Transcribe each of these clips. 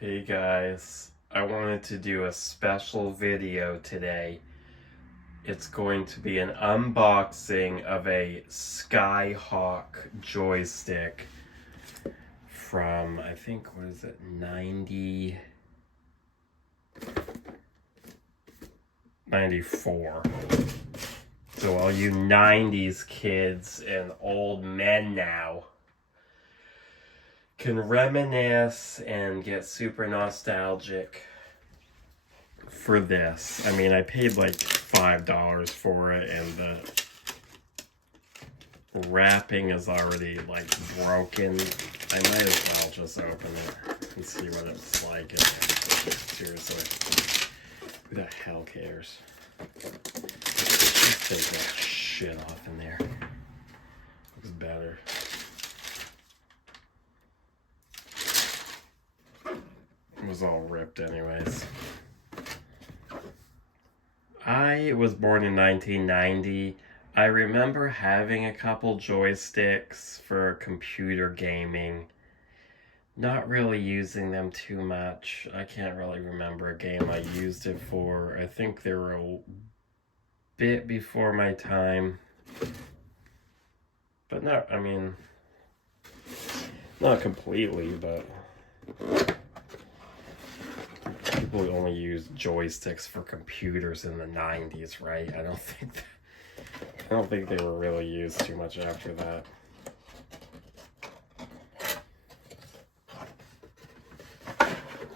Hey guys, I wanted to do a special video today. It's going to be an unboxing of a Skyhawk joystick from, I think, what is it, 94. So all you 90s kids and old men now can reminisce and get super nostalgic for this. I mean, I paid like $5 for it, and the wrapping is already like broken. I might as well just open it and see what it's like. Seriously, who the hell cares? Let's take that shit off in there. Looks better. It was all ripped anyways. I was born in 1990. I remember having a couple joysticks for computer gaming. Not really using them too much. I can't really remember a game I used it for. I think they were a bit before my time. But not, I mean, not completely, but people only used joysticks for computers in the 90s, right? I don't think they were really used too much after that.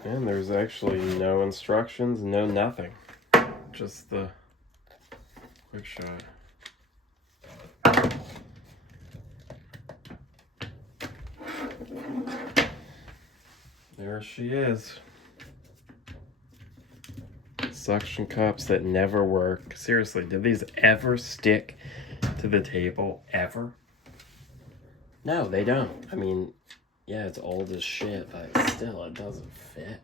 And there's actually no instructions, no nothing. Just the Quickshot. There she is. Suction cups that never work. Seriously, did these ever stick to the table? Ever? No, they don't. I mean, yeah, it's old as shit, but still, it doesn't fit.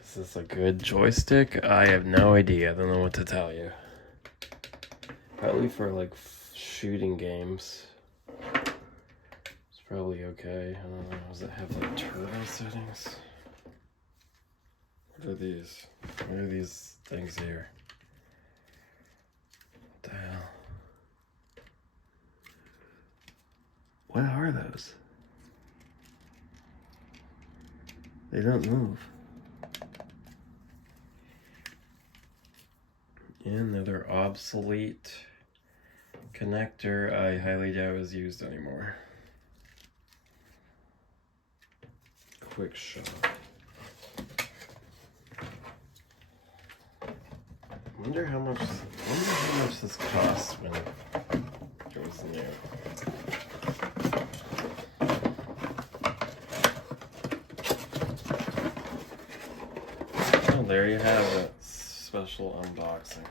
Is this a good joystick? I have no idea. I don't know what to tell you. Probably for, like, shooting games. Probably okay. I don't know. Does it have like turbo settings? What are these? What are these things here? What the hell? What are those? They don't move. Another obsolete connector I highly doubt is used anymore. Quickshot. Wonder how much this costs when it goes new. Oh, there you have it. Special unboxing.